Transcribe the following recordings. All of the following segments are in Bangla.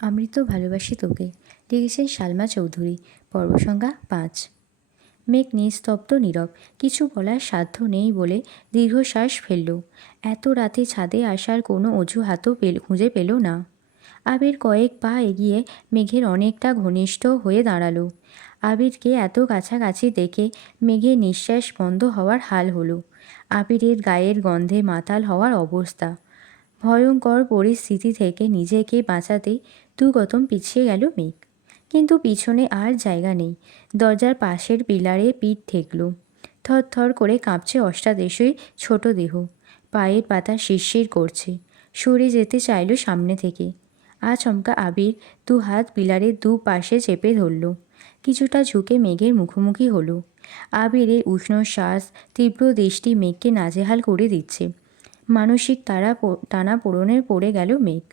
আমি তো ভালোবাসি তোকে। লিখেছেন সালমা চৌধুরী। পর্ব সংখ্যা ৫। মেঘ নিস্তব্ধ নীরব। কিছু বলার সাধ্য নেই বলে দীর্ঘশ্বাস ফেলল। এত রাতে ছাদে আসার কোনো অজুহাতও খুঁজে পেল না। আবির কয়েক পা এগিয়ে মেঘের অনেকটা ঘনিষ্ঠ হয়ে দাঁড়ালো। আবিরকে এত কাছাকাছি দেখে মেঘের নিঃশ্বাস বন্ধ হওয়ার হাল হলো। আবিরের গায়ের গন্ধে মাতাল হওয়ার অবস্থা। ভয়ঙ্কর পরিস্থিতি থেকে নিজেকে বাঁচাতে দু কদম পিছিয়ে গেল মেঘ। কিন্তু পিছনে আর জায়গা নেই। দরজার পাশের পিলারে পিঠ ঠেকল। থরথর করে কাঁপছে অষ্টাদশীর ছোট দেহ। পায়ের পাতা শিরশির করছে। সরে যেতে চাইল সামনে থেকে। আচমকা আবির দু হাত পিলারের দু পাশে চেপে ধরল। কিছুটা ঝুঁকে মেঘের মুখোমুখি হলো। আবিরের উষ্ণ শ্বাস, তীব্র দৃষ্টি মেঘকে নাজেহাল করে দিচ্ছে। মানসিক টানাপোড়েনে পড়ে গেল মেঘ।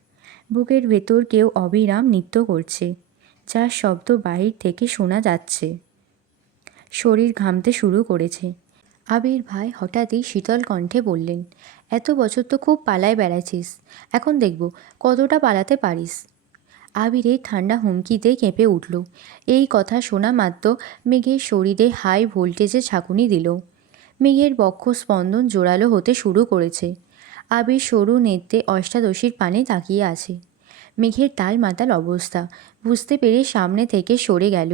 বুকের ভেতর কেউ অবিরাম নৃত্য করছে, যার শব্দ বাহির থেকে শোনা যাচ্ছে। শরীর ঘামতে শুরু করেছে। আবির ভাই হঠাৎই শীতল কণ্ঠে বললেন, এত বছর তো খুব পালায় বেড়াচ্ছিস, এখন দেখব কতটা পালাতে পারিস। আবিরের ঠান্ডা হুমকিতে কেঁপে উঠল। এই কথা শোনা মাত্র মেঘের শরীরে হাই ভোল্টেজে ঝাঁকুনি দিল। মেঘের বক্ষ স্পন্দন জোরালো হতে শুরু করেছে। আবির সরু নেত্রে অষ্টাদশীর পানে তাকিয়ে আছে। মেঘের টাল মাতাল অবস্থা বুঝতে পেরে সামনে থেকে সরে গেল।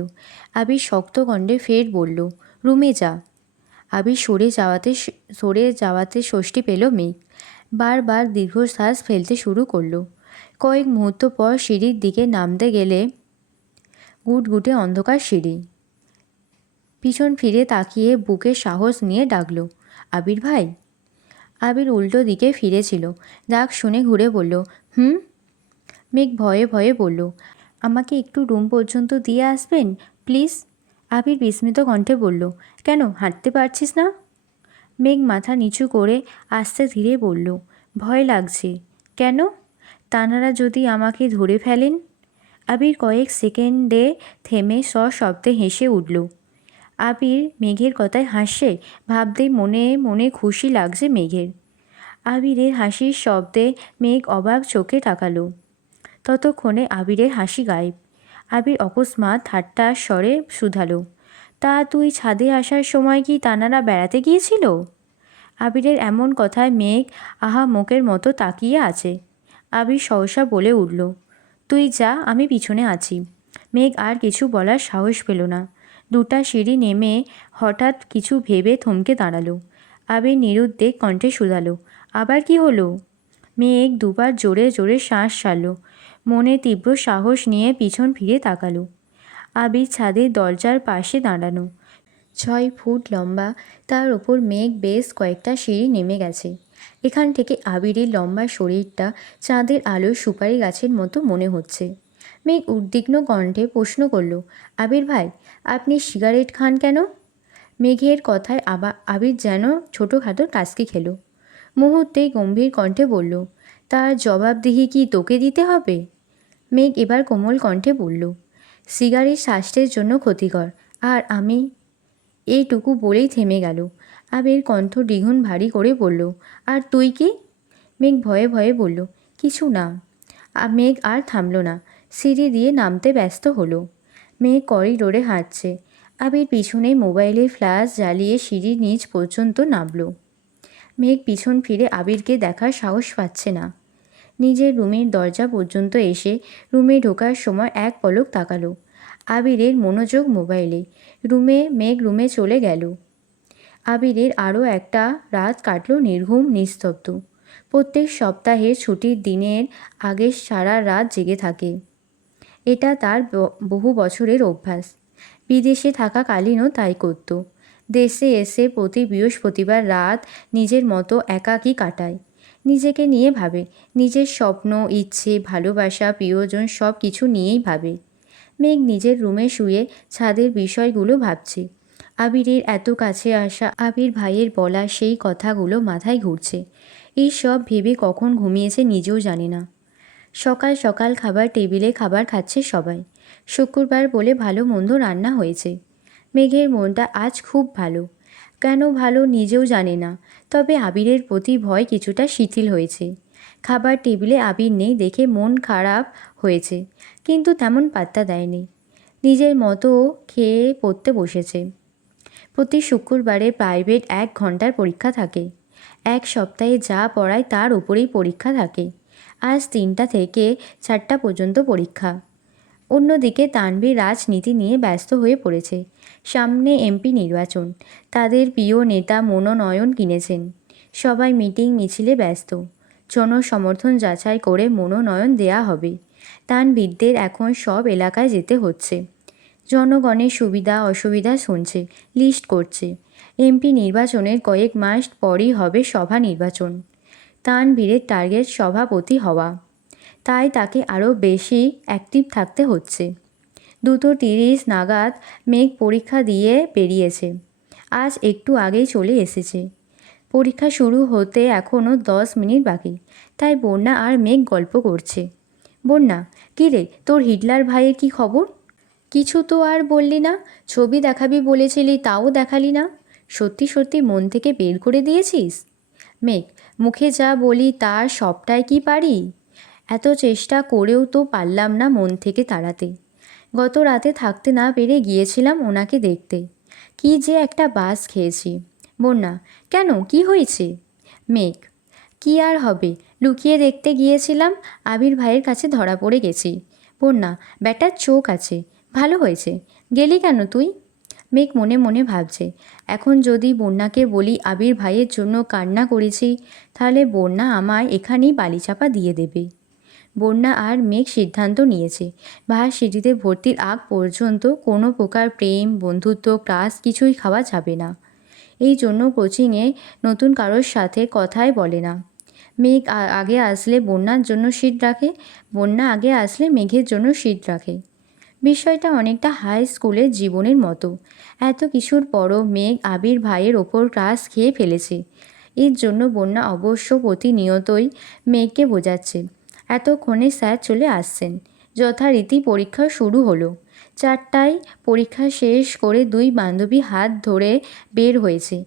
আবির শক্ত কণ্ঠে ফের বলল, রুমে যা। আবির সরে যাওয়াতে স্বস্তি পেল মেঘ। বারবার দীর্ঘশ্বাস ফেলতে শুরু করলো। কয়েক মুহূর্ত পর সিঁড়ির দিকে নামতে গেলে গুটগুটে অন্ধকার সিঁড়ি। পিছন ফিরে তাকিয়ে বুকে সাহস নিয়ে ডাকল, আবির ভাই। আবির উল্টো দিকে ফিরেছিল। ডাক শুনে ঘুরে বলল, হুম। মেঘ ভয়ে ভয়ে বলল, আমাকে একটু রুম পর্যন্ত দিয়ে আসবেন প্লিজ। আবির বিস্মিত কণ্ঠে বলল, কেন হাঁটতে পারছিস না? মেঘ মাথা নিচু করে আস্তে ধীরে বলল, ভয় লাগছে। কেন? তানারা যদি আমাকে ধরে ফেলেন? আবির কয়েক সেকেন্ডে থেমে সশব্দে হেসে উঠল। আবির মেঘের কথায় হাসছে ভাবতেই মনে মনে খুশি লাগছে মেঘের। আবিরের হাসির শব্দে মেঘ অবাক চোখে তাকালো। ততক্ষণে আবিরের হাসি গায়েব। আবির অকস্মাৎ ঠাট্টার স্বরে শুধালো, তা তুই ছাদে আসার সময় কি তানারা বেড়াতে গিয়েছিল? আবিরের এমন কথায় মেঘ আহাম্মকের মতো তাকিয়ে আছে। আবির সহসা বলে উঠল, তুই যা, আমি পিছনে আছি। মেঘ আর কিছু বলার সাহস পেল না। দুটা সিঁড়ি নেমে হঠাৎ কিছু ভেবে থমকে দাঁড়ালো। আবির নিরুদ্বেগ কণ্ঠে শুধালো, আবার কি হলো? মেঘ দুবার জোরে জোরে শ্বাস ছাড়ল। মনে তীব্র সাহস নিয়ে পিছন ফিরে তাকালো। আবির ছাদের দরজার পাশে দাঁড়ানো। ৬ ফুট লম্বা, তার ওপর মেঘ বেশ কয়েকটা সিঁড়ি নেমে গেছে। এখান থেকে আবিরের লম্বা শরীরটা চাঁদের আলোয় সুপারি গাছের মতো মনে হচ্ছে। মেঘ উদ্বিগ্ন কণ্ঠে প্রশ্ন করল, আবির ভাই, আপনি সিগারেট খান কেন? মেঘের কথায় আবির যেন ছোটোখাটো টাস্কি খেল। মুহূর্তেই গম্ভীর কণ্ঠে বলল, তার জবাবদিহি কি তোকে দিতে হবে? মেঘ এবার কোমল কণ্ঠে বলল, সিগারেট স্বাস্থ্যের জন্য ক্ষতিকর, আর আমি। এইটুকু বলেই থেমে গেল। আবির কণ্ঠ দ্বিগুণ ভারী করে বলল, আর তুই কি? মেঘ ভয়ে ভয়ে বলল, কিছু না। মেঘ আর থামল না, সিঁড়ি দিয়ে নামতে ব্যস্ত হলো। মেঘ করিডোরে হাঁটছে। আবির পিছনে মোবাইলের ফ্ল্যাশ জ্বালিয়ে সিঁড়ির নিচ পর্যন্ত নামল। মেঘ পিছন ফিরে আবিরকে দেখার সাহস পাচ্ছে না। নিজের রুমের দরজা পর্যন্ত এসে রুমে ঢোকার সময় এক পলক তাকালো। আবিরের মনোযোগ মোবাইলে। মেঘ রুমে চলে গেল। আবিরের আরও একটা রাত কাটল নির্ঘুম নিস্তব্ধ। প্রত্যেক সপ্তাহের ছুটির দিনের আগে সারা রাত জেগে থাকে। এটা তার বহু বছরের অভ্যাস। বিদেশে থাকাকালীনও তাই করত। দেশে এসে প্রতি বৃহস্পতিবার রাত নিজের মতো একাকী কাটায়। নিজেকে নিয়ে ভাবে, নিজের স্বপ্ন, ইচ্ছে, ভালোবাসা, প্রিয়জন সব কিছু নিয়েই ভাবে। মেঘ নিজের রুমে শুয়ে ছাদের বিষয়গুলো ভাবছে। আবিরের এত কাছে আসা, আবির ভাইয়ের বলা সেই কথাগুলো মাথায় ঘুরছে। এই সব ভেবে কখন ঘুমিয়েছে নিজেও জানে না। সকাল সকাল খাবার টেবিলে খাবার খাচ্ছে সবাই। শুক্রবার বলে ভালো মন্দ রান্না হয়েছে। মেঘের মনটা আজ খুব ভালো। কেন ভালো নিজেও জানে না, তবে আবিরের প্রতি ভয় কিছুটা শিথিল হয়েছে। খাবার টেবিলে আবির নেই দেখে মন খারাপ হয়েছে, কিন্তু তেমন পাত্তা দেয়নি। নিজের মতো খেয়ে পড়তে বসেছে। প্রতি শুক্রবারে প্রাইভেট 1 ঘন্টার পরীক্ষা থাকে। এক সপ্তাহে যা পড়ায় তার উপরেই পরীক্ষা থাকে। আজ 3টা থেকে 4টা পর্যন্ত পরীক্ষা। অন্যদিকে তানভীর রাজনীতি নিয়ে ব্যস্ত হয়ে পড়েছে। সামনে এমপি নির্বাচন। তাদের প্রিয় নেতা মনোনয়ন কিনেছেন। সবাই মিটিং মিছিলে ব্যস্ত। জনসমর্থন যাচাই করে মনোনয়ন দেয়া হবে। তানভীরদের এখন সব এলাকায় যেতে হচ্ছে। জনগণের সুবিধা অসুবিধা শুনছে, লিস্ট করছে। এমপি নির্বাচনের কয়েক মাস পরই হবে সভা নির্বাচন। তানভীরের টার্গেট সভাপতি হওয়া, তাই তাকে আরও বেশি অ্যাক্টিভ থাকতে হচ্ছে। 2:30 নাগাদ মেঘ পরীক্ষা দিয়ে বেরিয়েছে। আজ একটু আগেই চলে এসেছে। পরীক্ষা শুরু হতে এখনও 10 মিনিট বাকি, তাই বন্যা আর মেঘ গল্প করছে। বন্যা, কী রে, তোর হিটলার ভাইয়ের কী খবর? কিছু তো আর বললি না। ছবি দেখাবি বলেছিলি, তাও দেখালি না। সত্যি সত্যি মন থেকে বের করে দিয়েছিস? মেঘ, মুখে যা বলি তার সবটাই কি পারি? এত চেষ্টা করেও তো পারলাম না মন থেকে তাড়াতে। গত রাতে থাকতে না পেরে গিয়েছিলাম ওনাকে দেখতে। কি যে একটা বাস খেয়েছি। বন্যা, কেন, কি হয়েছে? মেঘ, কি আর হবে, লুকিয়ে দেখতে গিয়েছিলাম, আবির ভাইয়ের কাছে ধরা পড়ে গেছি। বন্যা, ব্যাটার চোখ আছে, ভালো হয়েছে। গেলি কেন তুই? মেঘ মনে মনে ভাবছে, এখন যদি বন্যাকে বলি আবির ভাইয়ের জন্য কান্না করেছি, তাহলে বন্যা আমায় এখানেই বালিচাপা দিয়ে দেবে। বন্যা আর মেঘ সিদ্ধান্ত নিয়েছে, ভার্সিটিতে ভর্তির আগ পর্যন্ত কোনো প্রকার প্রেম বন্ধুত্ব ক্লাস কিছুই খাওয়া যাবে না। এই জন্য কোচিংয়ে নতুন কারোর সাথে কথাই বলে না। মেঘ আগে আসলে বন্যার জন্য সিট রাখে, বন্যা আগে আসলে মেঘের জন্য সিট রাখে। বিষয়টা অনেকটা হাই স্কুলের জীবনের মতো। এত কিছুর পরও মেঘ আবির ভাইয়ের ওপর ক্লাস খেয়ে ফেলেছে। এর জন্য বন্যা অবশ্য প্রতিনিয়তই মেঘকে বোঝাচ্ছে। এতক্ষণে স্যার চলে আসছেন। যথারীতি পরীক্ষা শুরু হলো। 4টায় পরীক্ষা শেষ করে 2 বান্ধবী হাত ধরে বের হয়েছে।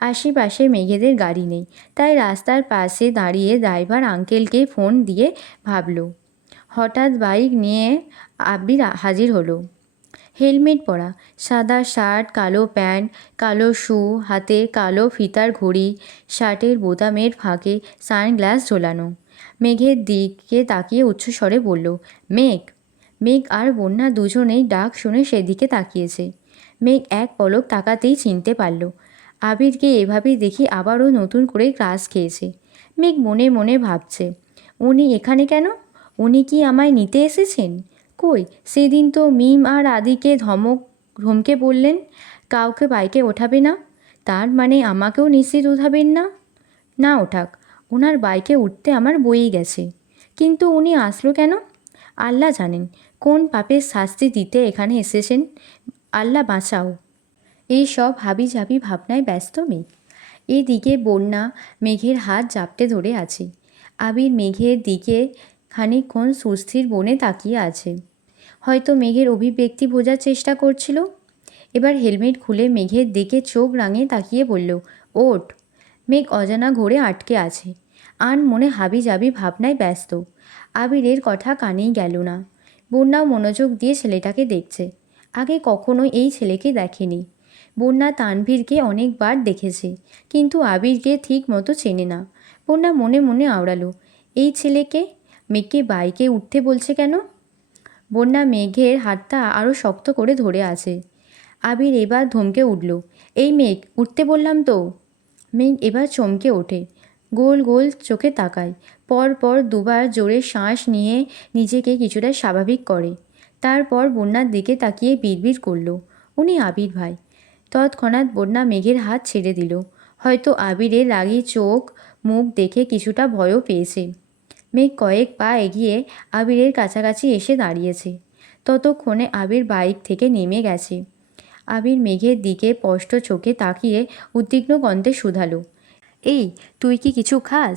আশেপাশে মেঘেদের গাড়ি নেই, তাই রাস্তার পাশে দাঁড়িয়ে ড্রাইভার আঙ্কেলকে ফোন দিয়ে ভাবল। হঠাৎ বাইক নিয়ে আবির হাজির হলো। হেলমেট পরা, সাদা শার্ট, কালো প্যান্ট, কালো শু, হাতে কালো ফিতার ঘড়ি, শার্টের বোতামের ফাঁকে সানগ্লাস ঝোলানো। মেঘের দিকে তাকিয়ে উচ্চস্বরে বলল, মেঘ। মেঘ আর বন্যা দুজনেই ডাক শুনে সেদিকে তাকিয়েছে। মেঘ এক পলক তাকাতেই চিনতে পারল। আবিরকে এভাবেই দেখি আবারও নতুন করে ক্লাস খেয়েছে। মেঘ মনে মনে ভাবছে, উনি এখানে কেন? উনি কি আমায় নিতে এসেছেন? কই, সেদিন তো মিম আর আদিকে ধমকে বললেন কাউকে বাইকে ওঠাবে না। তার মানে আমাকেও নিশ্চিত উঠাবেন না? না ওঠাক, ওনার বাইকে উঠতে আমার বয়েই গেছে। কিন্তু উনি আসলো কেন? আল্লাহ জানেন কোন পাপের শাস্তি দিতে এখানে এসেছেন। আল্লাহ বাঁচাও। এই সব হাবিজাবি ভাবনায় ব্যস্ত মেঘ। এদিকে বন্যা মেঘের হাত জাপটে ধরে আছে। আবির মেঘের দিকে খানিকক্ষণ সুস্থির বনে তাকিয়ে আছে। হয়তো মেঘের অভিব্যক্তি বোঝার চেষ্টা করছিল। এবার হেলমেট খুলে মেঘের দিকে চোখ রাঙিয়ে তাকিয়ে বলল, ওঠ। মেঘ অজানা ঘোরে আটকে আছে। আন মনে হাবিজাবি ভাবনায় ব্যস্ত। আবিরের কথা কানেই গেল না। বন্যাও মনোযোগ দিয়ে ছেলেটাকে দেখছে। আগে কখনোই এই ছেলেকে দেখেনি। বন্যা তানভীরকে অনেকবার দেখেছে, কিন্তু আবিরকে ঠিক মতো চেনে না। বন্যা মনে মনে আওড়ালো, এই ছেলেকে? মেঘকে বাইকে উঠতে বলছে কেন? বন্যা মেঘের হাতটা আরও শক্ত করে ধরে আছে। আবির এবার ধমকে উঠল, এই মেঘ, উঠতে বললাম তো। মেঘ এবার চমকে ওঠে, গোল গোল চোখে তাকায়। পর পর দুবার জোরে শ্বাস নিয়ে নিজেকে কিছুটা স্বাভাবিক করে। তারপর বন্যার দিকে তাকিয়ে বিড়বিড় করল, উনি আবির ভাই। তৎক্ষণাৎ বন্যা মেঘের হাত ছেড়ে দিল। হয়তো আবিরের রাগী চোখ মুখ দেখে কিছুটা ভয়ও পেয়েছে। মেঘ কয়েক পা এগিয়ে আবিরের কাছাকাছি এসে দাঁড়িয়েছে। ততক্ষণে আবির বাইক থেকে নেমে গেছে। আবির মেঘের দিকে স্পষ্ট চোখে তাকিয়ে উদ্বিগ্ন কণ্ঠে শুধালো, এই, তুই কি কিছু খাস?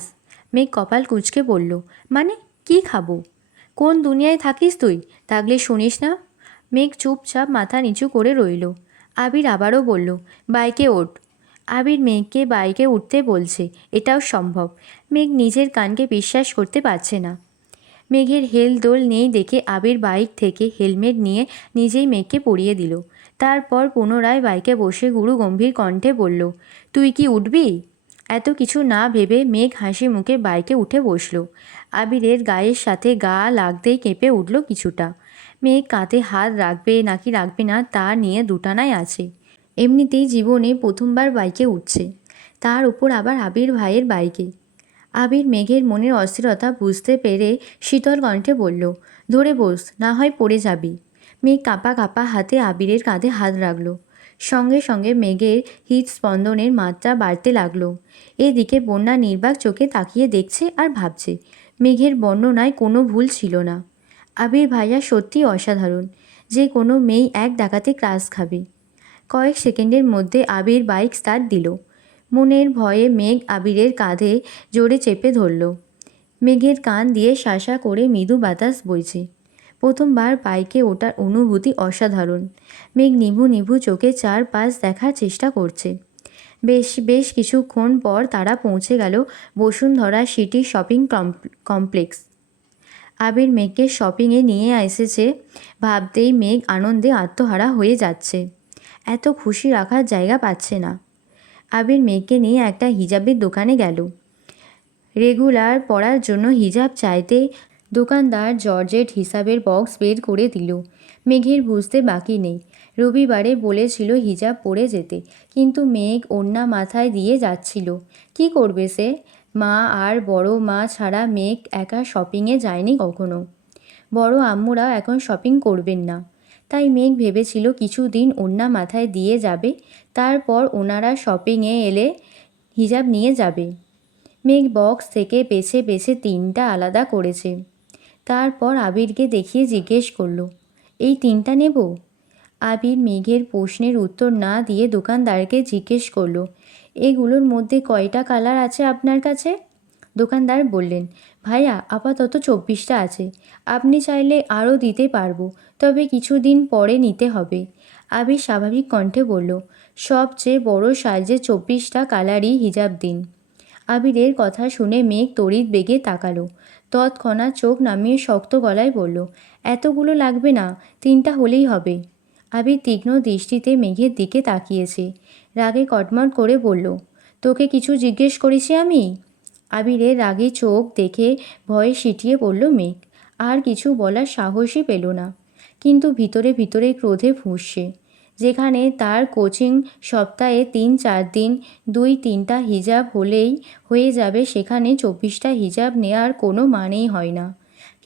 মেঘ কপাল কুঁচকে বলল, মানে কি খাবো? কোন দুনিয়ায় থাকিস তুই? থাকলে শুনিস না। মেঘ চুপচাপ মাথা নিচু করে রইল। আবির আবারও বলল, বাইকে ওঠ। আবির মেঘকে বাইকে উঠতে বলছে, এটাও সম্ভব। মেঘ নিজের কানকে বিশ্বাস করতে পারছে না। মেঘের হেলদোল নেই দেখে আবির বাইক থেকে হেলমেট নিয়ে নিজেই মেঘকে পরিয়ে দিল। তারপর পুনরায় বাইকে বসে গুরু গম্ভীর কণ্ঠে বলল, তুই কি উঠবি? এত কিছু না ভেবে মেঘ হাসি মুখে বাইকে উঠে বসল। আবিরের গায়ের সাথে গা লাগতেই কেঁপে উঠল কিছুটা। মেঘ কাঁধে হাত রাখবে নাকি রাখবে না তা নিয়ে দুটানায় আছে। এমনিতেই জীবনে প্রথমবার বাইকে উঠছে, তার উপর আবার আবির ভাইয়ের বাইকে। আবির মেঘের মনের অস্থিরতা বুঝতে পেরে শীতল কণ্ঠে বলল, ধরে বস, না হয় পড়ে যাবি। মেঘ কাঁপা কাঁপা হাতে আবিরের কাঁধে হাত রাখল। সঙ্গে সঙ্গে মেঘের হৃদস্পন্দনের মাত্রা বাড়তে লাগলো। এদিকে বন্যা নির্বাক চোখে তাকিয়ে দেখছে আর ভাবছে, মেঘের বর্ণনায় কোনো ভুল ছিল না। আবির ভাইয়া সত্যিই অসাধারণ, যে কোনো মেয়েই এক ডাকাতে ক্লাস খাবে। কয়েক সেকেন্ডের মধ্যে আবির বাইক স্টার্ট দিল। মনের ভয়ে মেঘ আবিরের কাঁধে জোরে চেপে ধরল। মেঘের কান দিয়ে শাসা করে মৃদু বাতাস বইছে। প্রথমবার বাইকে ওঠার অনুভূতি অসাধারণ। মেঘ নিভু নিভু চোখে চারপাশ দেখার চেষ্টা করছে। বেশ কিছুক্ষণ পর তারা পৌঁছে গেল বসুন্ধরা সিটি শপিং কমপ্লেক্স। আবির মেঘকে শপিংয়ে নিয়ে এসেছে ভাবতেই মেঘ আনন্দে আত্মহারা হয়ে যাচ্ছে। এত খুশি রাখার জায়গা পাচ্ছে না। আবির মেঘকে নিয়ে একটা হিজাবের দোকানে গেল। রেগুলার পরার জন্য হিজাব চাইতে দোকানদার জর্জেট হিসাবের বক্স বের করে দিল। মেঘের বুঝতে বাকি নেই। রবিবারে বলেছিল হিজাব পরে যেতে, কিন্তু মেঘ ওড়না মাথায় দিয়ে যাচ্ছিল। কি করবে সে? মা আর বড় মা ছাড়া মেঘ একা শপিংয়ে যায়নি কখনো। বড় আম্মুরাও এখন শপিং করবেন না। তাই মেঘ ভেবেছিল কিছুদিন ওড়না মাথায় দিয়ে যাবে, তারপর ওনারা শপিংয়ে এলে হিজাব নিয়ে যাবে। মেঘ বক্স থেকে বেছে বেছে 3টা আলাদা করেছে। তারপর আবিরকে দেখিয়ে জিজ্ঞেস করলো, এই 3টা নেব? আবির মেঘের প্রশ্নের উত্তর না দিয়ে দোকানদারকে জিজ্ঞেস করলো, এগুলোর মধ্যে কয়টা কালার আছে আপনার কাছে? দোকানদার বললেন, ভাইয়া আপাতত 24টা আছে, আপনি চাইলে আরও দিতে পারবো, তবে কিছুদিন পরে নিতে হবে। আবির স্বাভাবিক কণ্ঠে বলল, সবচেয়ে বড় সাইজে 24টা কালারই হিজাব দিন। আবিরের কথা শুনে মেঘ তড়িৎ বেগে তাকালো। তৎক্ষণাৎ চোখ নামিয়ে শক্ত গলায় বলল, এতগুলো লাগবে না, 3টা হলেই হবে। আবির তীক্ষ্ণ দৃষ্টিতে মেঘের দিকে তাকিয়েছে। রাগে কটমট করে বলল, তোকে কিছু জিজ্ঞেস করেছি আমি? আবিরের রাগী চোখ দেখে ভয়ে সিটিয়ে পড়ল মেঘ। আর কিছু বলার সাহসই পেল না, কিন্তু ভিতরে ভিতরে ক্রোধে ফুঁসছে। যেখানে তার কোচিং সপ্তাহে 3-4 দিন 2-3টা হিজাব হলেই হয়ে যাবে, সেখানে 24টা হিজাব নেওয়ার কোনো মানেই হয় না।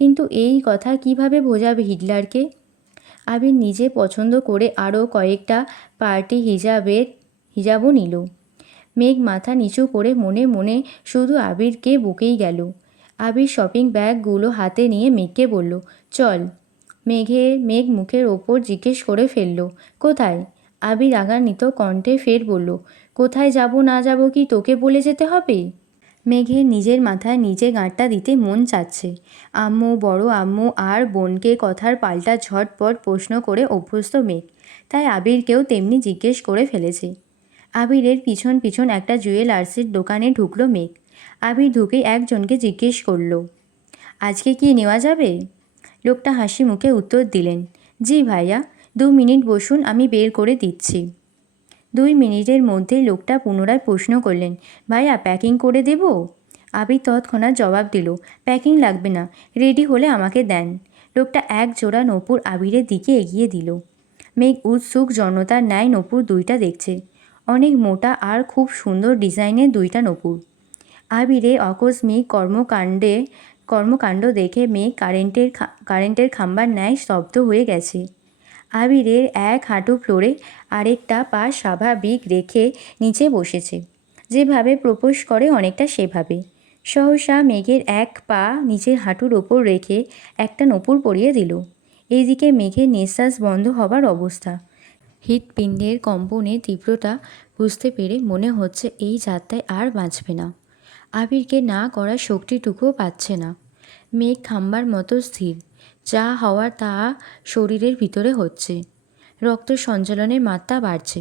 কিন্তু এই কথা কিভাবে বোঝাবে হিটলারকে? আবির নিজে পছন্দ করে আরও কয়েকটা পার্টি হিজাবও নিল। মেঘ মাথা নিচু করে মনে মনে শুধু আবিরকে বকেই গেল। আবির শপিং ব্যাগগুলো হাতে নিয়ে মেঘকে বলল, চল। মেঘ মুখের ওপর জিজ্ঞেস করে ফেলল, কোথায়? আবির রাগান্বিত কণ্ঠে ফের বলল, কোথায় যাব না যাব কি তোকে বলে যেতে হবে? মেঘের নিজের মাথায় নিজে গাঁটটা দিতে মন চাচ্ছে। আম্মু, বড় আম্মু আর বোনকে কথার পাল্টা ঝটপট প্রশ্ন করে অভ্যস্ত মেঘ, তাই আবিরকেও তেমনি জিজ্ঞেস করে ফেলেছে। আবিরের পিছন পিছন একটা জুয়েলার্সের দোকানে ঢুকলো মেঘ। আবির ঢুকে একজনকে জিজ্ঞেস করলো, আজকে কি নেওয়া যাবে? লোকটা হাসি মুখে উত্তর দিলেন, জি ভাইয়া, 2 মিনিট বসুন, আমি বের করে দিচ্ছি। 2 মিনিটের মধ্যেই লোকটা পুনরায় প্রশ্ন করলেন, ভাইয়া প্যাকিং করে দেব? আবির তৎক্ষণাৎ জবাব দিল, প্যাকিং লাগবে না, রেডি হলে আমাকে দেন। লোকটা এক জোড়া নূপুর আবিরের দিকে এগিয়ে দিল। মেঘ উৎসুক জনতার ন্যায় নূপুর 2টা দেখছে। অনেক মোটা আর খুব সুন্দর ডিজাইনের 2টা নূপুর। আবিরের আকস্মিক কর্মকাণ্ড দেখে মেঘ কারেন্টের খাম্বার ন্যায় স্তব্ধ হয়ে গেছে। আবিরের এক হাঁটু ফ্লোরে, আরেকটা পা স্বাভাবিক রেখে নিচে বসেছে। যেভাবে প্রপোজ করে অনেকটা সেভাবে। সহসা মেঘের এক পা নিচের হাঁটুর ওপর রেখে একটা নূপুর পরিয়ে দিল। এইদিকে মেঘের নিঃশ্বাস বন্ধ হবার অবস্থা। হৃৎপিণ্ডের কম্পনের তীব্রতা বুঝতে পেরে মনে হচ্ছে এই যাত্রায় আর বাঁচবে না। আবিরকে না করার শক্তিটুকুও পাচ্ছে না। মেঘ খাম্বার মতো স্থির, যা হওয়ার তা শরীরের ভিতরে হচ্ছে। রক্ত সঞ্চালনের মাত্রা বাড়ছে।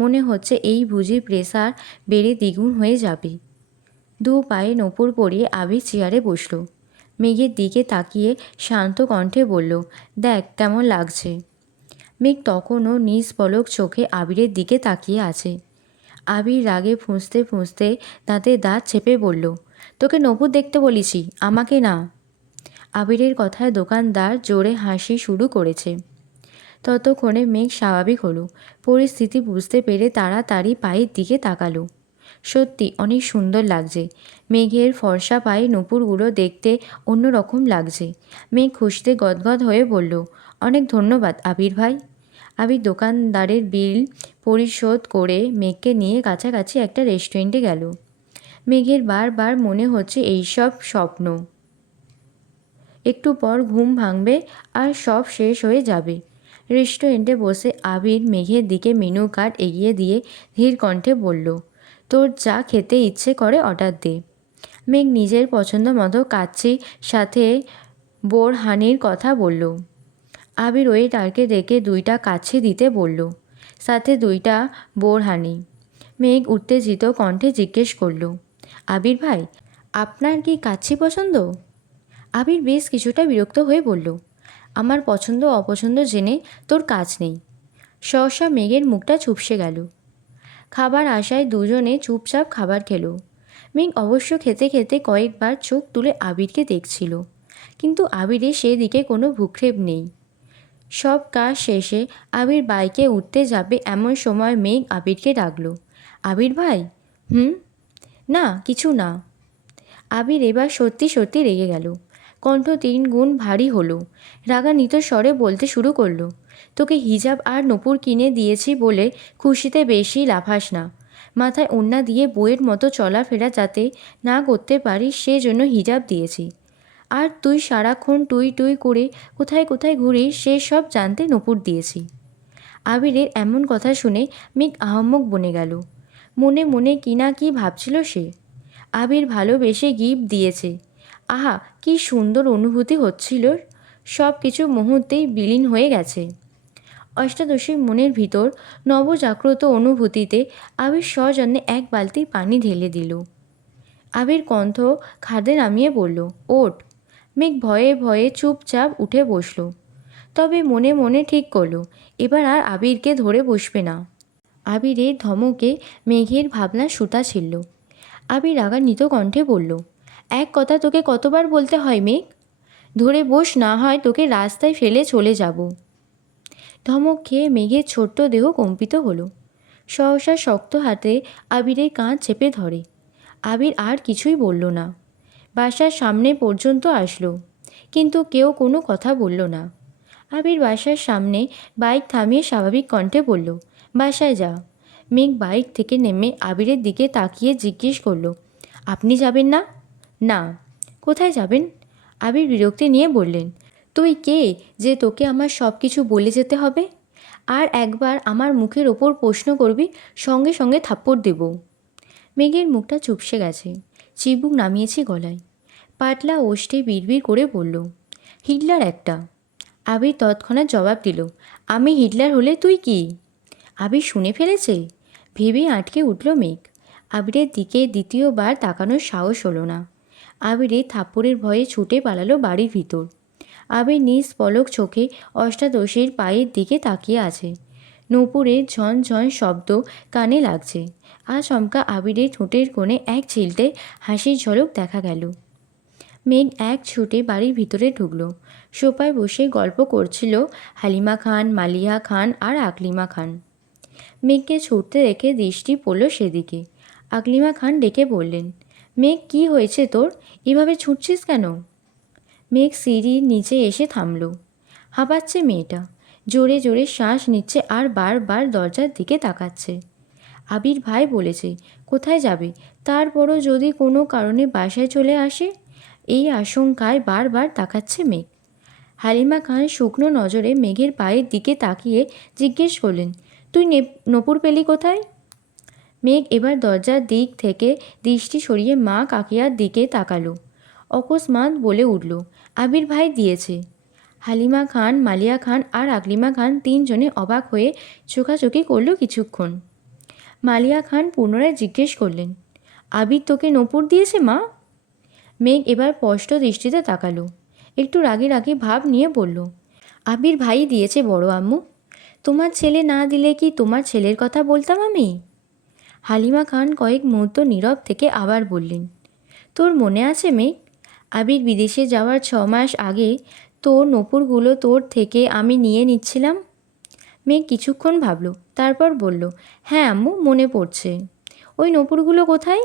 মনে হচ্ছে এই বুঝি প্রেসার বেড়ে দ্বিগুণ হয়ে যাবে। দু পায়ে নূপুর পরিয়ে আবির চেয়ারে বসল। মেঘের দিকে তাকিয়ে শান্ত কণ্ঠে বলল, দেখ কেমন লাগছে। মেঘ তখনও নিষ্পলক চোখে আবিরের দিকে তাকিয়ে আছে। আবির রাগে ফুঁসতে ফুঁসতে দাঁতে দাঁত চেপে বলল, তোকে নূপুর দেখতে বলেছি, আমাকে না। আবিরের কথায় দোকানদার জোরে হাসি শুরু করেছে। ততক্ষণে মেঘ স্বাভাবিক হলো। পরিস্থিতি বুঝতে পেরে তাড়াতাড়ি পায়ের দিকে তাকালো। সত্যি অনেক সুন্দর লাগছে। মেঘের ফর্সা পায়ে নূপুরগুলো দেখতে অন্যরকম লাগছে। মেঘ খুশিতে গদগদ হয়ে বলল, অনেক ধন্যবাদ আবির ভাই। আবির দোকানদারের বিল পরিশোধ করে মেঘকে নিয়ে কাছাকাছি একটা রেস্টুরেন্টে গেল। মেঘের বারবার মনে হচ্ছে এইসব স্বপ্ন। একটু পর ঘুম ভাঙবে আর সব শেষ হয়ে যাবে। রেস্টুরেন্টে বসে আবির মেঘের দিকে মেনু কার্ড এগিয়ে দিয়ে ধীর কণ্ঠে বলল, তোর যা খেতে ইচ্ছে করে অর্ডার দে। মেঘ নিজের পছন্দ মতো কাচ্চির সাথে বোরহানির কথা বলল। আবির ওয়েটারকে ডেকে 2টা কাচ্চি দিতে বলল, সাথে 2টা বোরহানি। মেঘ উত্তেজিত কণ্ঠে জিজ্ঞেস করল, আবির ভাই, আপনার কি কাচ্চি পছন্দ? আবির বেশ কিছুটা বিরক্ত হয়ে বলল, আমার পছন্দ অপছন্দ জেনে তোর কাজ নেই। সহসা মেঘের মুখটা চুপসে গেল। খাবার আশায় দুজনে চুপচাপ খাবার খেলো। মেঘ অবশ্য খেতে খেতে কয়েকবার চোখ তুলে আবিরকে দেখছিল, কিন্তু আবিরের সেদিকে কোনো ভ্রুক্ষেপ নেই। সব কাজ শেষে আবির বাইকে উঠতে যাবে এমন সময় মেঘ আবিরকে ডাকলো, আবির ভাই। হুম? না কিছু না। আবির এবার সত্যি সত্যি রেগে গেল। কণ্ঠ 3 গুণ ভারী হলো। রাগান্বিত স্বরে বলতে শুরু করলো, তোকে হিজাব আর নূপুর কিনে দিয়েছি বলে খুশিতে বেশি লাফাস না। মাথায় ওড়না দিয়ে বইয়ের মতো চলাফেরা যাতে না করতে পারিস সেজন্য হিজাব দিয়েছি। আর তুই সারাক্ষণ টুই টুই করে কোথায় কোথায় ঘুরিস সে সব জানতে নূপুর দিয়েছি। আবিরের এমন কথা শুনে মেঘ আহাম্মক বনে গেল। মনে মনে কি না কি ভাবছিল সে। আবির ভালোবেসে গিফট দিয়েছে। আহা, কি সুন্দর অনুভূতি হচ্ছিল। সব কিছু মুহূর্তেই বিলীন হয়ে গেছে। অষ্টাদশীর মনের ভিতর নবজাগ্রত অনুভূতিতে আবির সযত্নে 1 বালতি পানি ঢেলে দিল। আবির কণ্ঠ খাদে নামিয়ে বলল, ওঠ। মেঘ ভয়ে ভয়ে চুপচাপ উঠে বসল। তবে মনে মনে ঠিক করলো, এবার আর আবিরকে ধরে বসবে না। আবিরের ধমকে মেঘের ভাবনা সুতা ছিল। আবির রাগান্বিত কণ্ঠে বলল, এক কথা তোকে কতবার বলতে হয় মেঘ? ধরে বস, না হয় তোকে রাস্তায় ফেলে চলে যাব। ধমক খেয়ে মেঘের ছোট্ট দেহ কম্পিত হলো। সহসা শক্ত হাতে আবিরের কাঁধ চেপে ধরে। আবির আর কিছুই বলল না। বাসার সামনে পর্যন্ত আসলো, কিন্তু কেউ কোনো কথা বলল না। আবির বাসার সামনে বাইক থামিয়ে স্বাভাবিক কণ্ঠে বলল, বাসায় যা। মেঘ বাইক থেকে নেমে আবিরের দিকে তাকিয়ে জিজ্ঞেস করল, আপনি যাবেন না? না। কোথায় যাবেন? আবির বিরক্তি নিয়ে বললেন, তুই কে যে তোকে আমার সব কিছু বলে যেতে হবে? আর একবার আমার মুখের ওপর প্রশ্ন করবি, সঙ্গে সঙ্গে থাপ্পড় দেব। মেঘের মুখটা চুপসে গেছে। চিবুক নামিয়েছি গলায়। পাতলা ওষ্ঠে বিড়বিড় করে বলল, হিটলার একটা। আবির তৎক্ষণাৎ জবাব দিল, আমি হিটলার হলে তুই কি? আবির শুনে ফেলেছে ভেবে আটকে উঠল মেঘ। আবিরের দিকে দ্বিতীয়বার তাকানোর সাহস হলো না। আবিরের থাপ্পড়ের ভয়ে ছুটে পালালো বাড়ির ভিতর। আবির নিষ্পলক চোখে অষ্টাদশীর পায়ের দিকে তাকিয়ে আছে। নূপুরের ঝনঝন শব্দ কানে লাগছে। আচমকা আবিরের ঠোঁটের কোণে এক চিলতে হাসির ঝলক দেখা গেল। মেঘ এক ছুটে বাড়ির ভিতরে ঢুকল। সোফায় বসে গল্প করছিল হালিমা খান, মালিহা খান আর আকলিমা খান। মেঘকে ছুটতে রেখে দৃষ্টি পড়ল সেদিকে। আকলিমা খান ডেকে বললেন, মেঘ কী হয়েছে তোর? এভাবে ছুটছিস কেন? মেঘ সিঁড়ির নিচে এসে থামল। হাঁপাচ্ছে মেয়েটা। জোরে জোরে শ্বাস নিচ্ছে আর বারবার দরজার দিকে তাকাচ্ছে। আবির ভাই বলেছে কোথায় যাবে, তারপরও যদি কোনো কারণে বাসায় চলে আসে, এই আশঙ্কায় বারবার তাকাচ্ছে মেঘ। হালিমা খান শুকনো নজরে মেঘের পায়ের দিকে তাকিয়ে জিজ্ঞেস করলেন, তুই নূপুর পেলি কোথায়? মেঘ এবার দরজার দিক থেকে দৃষ্টি সরিয়ে মা কাকিয়ার দিকে তাকালো। অকস্মাৎ বলে উঠল, আবির ভাই দিয়েছে। হালিমা খান, মালিয়া খান আর আকলিমা খান 3 জনে অবাক হয়ে চোখাচোখি করল কিছুক্ষণ। মালিয়া খান পুনরায় জিজ্ঞেস করলেন, আবির তোকে নূপুর দিয়েছে মা? মেঘ এবার স্পষ্ট দৃষ্টিতে তাকালো, একটু রাগী রাগী ভাব নিয়ে বলল, আবির ভাই দিয়েছে বড় আম্মু। তোমার ছেলে না দিলে কি তোমার ছেলের কথা বলতাম আমি? হালিমা খান কয়েক মুহূর্ত নীরব থেকে আবার বললেন, তোর মনে আছে মেঘ, আবির বিদেশে যাওয়ার 6 মাস আগে তোর নূপুরগুলো তোর থেকে আমি নিয়ে নিচ্ছিলাম? মেঘ কিছুক্ষণ ভাবল, তারপর বলল, হ্যাঁ আম্মু, মনে পড়ছে। ওই নূপুরগুলো কোথায়?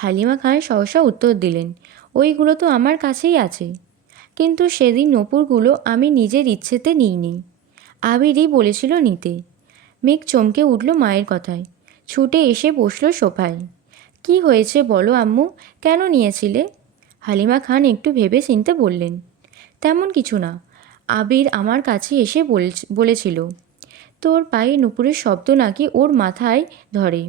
হালিমা খান সহসা উত্তর দিলেন, ওইগুলো তো আমার কাছেই আছে। কিন্তু সেদিন নূপুরগুলো আমি নিজের ইচ্ছেতে নিইনি, আবিরই বলেছিল নিতে। মেঘ চমকে উঠল মায়ের কথায়, ছুটে এসে বসল সোফায়। কি হয়েছে বলো আম্মু, কেন নিয়েছিলে? হালিমা খান একটু ভেবে চিনতে বললেন, তেমন কিছু না, আবির আমার কাছে এসে বলেছিল তোর পায়ে নুপুরের শব্দ নাকি ওর মাথায় ধরে।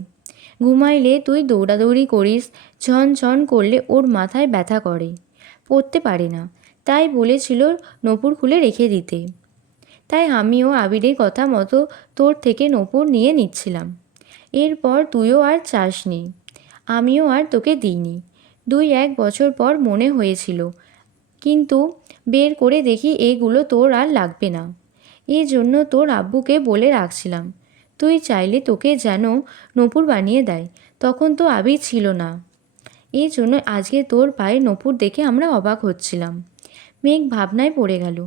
ঘুমাইলে তুই দৌড়াদৌড়ি করিস, ঝন করলে ওর মাথায় ব্যথা করে, পড়তে পারে না, তাই বলেছিল নূপুর খুলে রেখে দিতে। তাই আমিও আবিরের কথা মতো তোর থেকে নূপুর নিয়ে নিচ্ছিলাম। এরপর তুইও আর চাসনি, আমিও আর তোকে দিইনি। 2-1 বছর পর মনে হয়েছিল, কিন্তু বের করে দেখি এগুলো তোর আর লাগবে না। এই জন্য তোর আব্বুকে বলে রাখছিলাম, তুই চাইলে তোকে যেন নূপুর বানিয়ে দেয়, তখন তো আবির ছিল না। এই জন্য আজকে তোর পায়ে নূপুর দেখে আমরা অবাক হচ্ছিলাম। মেঘ ভাবনায় পড়ে গেল,